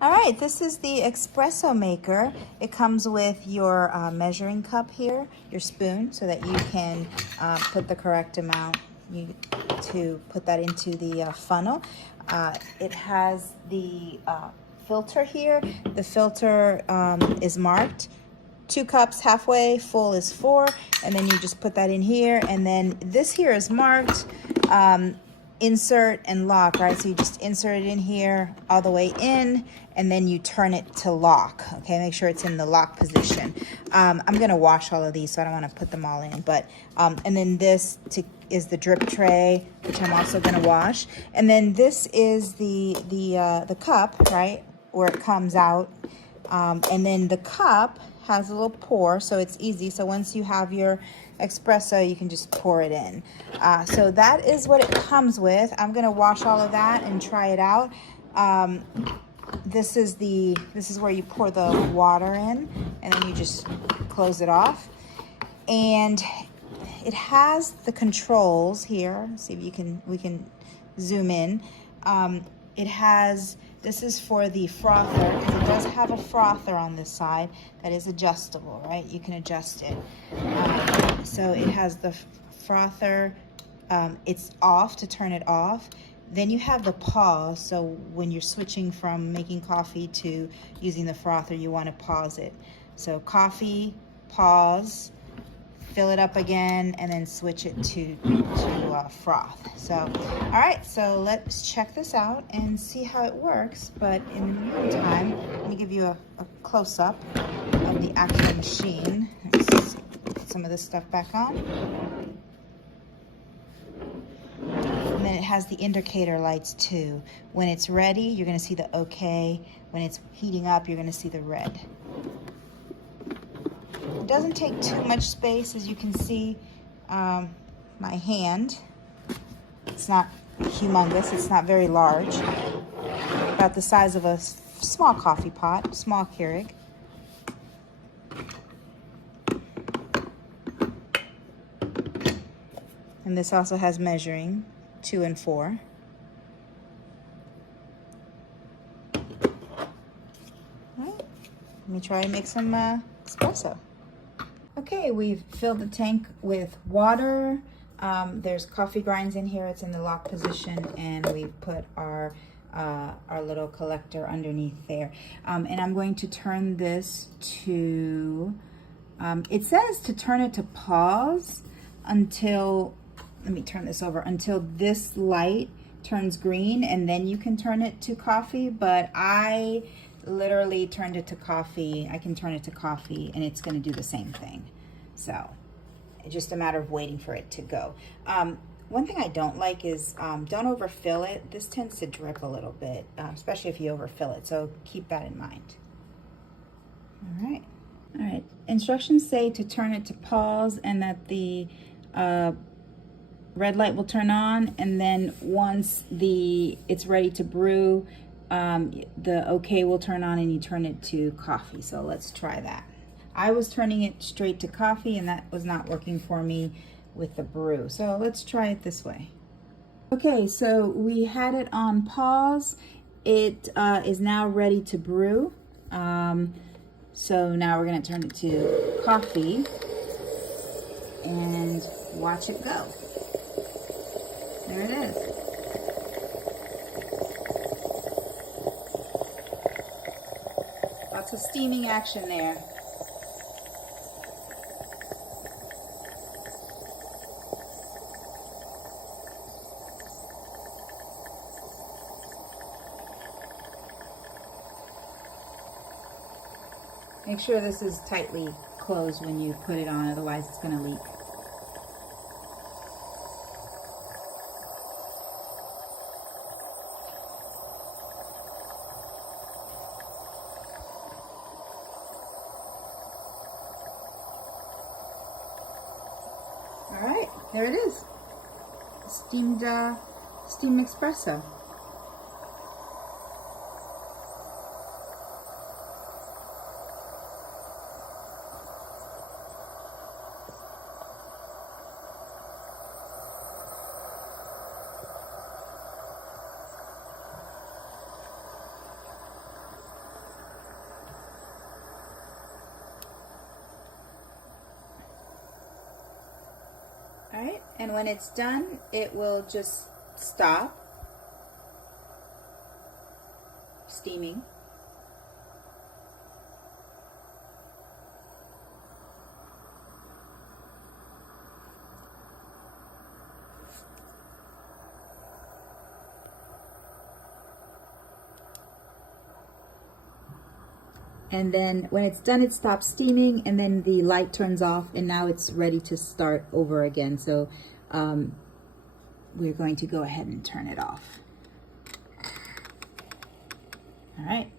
All right, this is the espresso maker. It comes with your measuring cup here, your spoon, so that you can put the correct amount to put that into the funnel. It has the filter here. The filter is marked 2 cups, halfway full is 4, and then you just put that in here, and then this here is marked insert and lock, right? So you just insert it in here all the way in, and then you turn it to lock. Okay, make sure it's in the lock position. I'm gonna wash all of these, so I don't want to put them all in, but and then this is the drip tray, which I'm also gonna wash, and then this is the cup, right, where it comes out, and then the cup has a little pour, so it's easy. So once you have your espresso, you can just pour it in. So that is what it comes with. I'm gonna wash all of that and try it out. This is where you pour the water in, and then you just close it off. And it has the controls here. Let's see if we can zoom in. This is for the frother, because it does have a frother on this side that is adjustable, right? You can adjust it. So it has the frother, it's off to turn it off. Then you have the pause, so when you're switching from making coffee to using the frother, you want to pause it. So coffee, pause, fill it up again, and then switch it to froth. So, all right, so let's check this out and see how it works. But in the meantime, let me give you a close-up of the actual machine. Let's put some of this stuff back on. And then it has the indicator lights too. When it's ready, you're gonna see the okay. When it's heating up, you're gonna see the red. It doesn't take too much space, as you can see. My hand, it's not humongous, it's not very large, about the size of a small coffee pot, small Keurig. And this also has measuring 2 and 4. All right, let me try to make some espresso. Okay, we've filled the tank with water. There's coffee grinds in here. It's in the lock position, and we've put our little collector underneath there. And I'm going to turn this to, it says to turn it to pause until, let me turn this over, until this light turns green, and then you can turn it to coffee. But I literally turned it to coffee. I can turn it to coffee, and it's going to do the same thing. So it's just a matter of waiting for it to go. One thing I don't like is don't overfill it. This tends to drip a little bit, especially if you overfill it. So keep that in mind. All right. All right. Instructions say to turn it to pause, and that the red light will turn on, and then once it's ready to brew, the okay will turn on, and you turn it to coffee. So let's try that. I was turning it straight to coffee, and that was not working for me with the brew. So let's try it this way. Okay, so we had it on pause. It is now ready to brew. So now we're gonna turn it to coffee and watch it go. There it is. Lots of steaming action there. Make sure this is tightly closed when you put it on, otherwise it's going to leak. All right, there it is. Steamed espresso. And when it's done, it will just stop steaming. And then when it's done, it stops steaming, and then the light turns off, and now it's ready to start over again. So we're going to go ahead and turn it off. All right.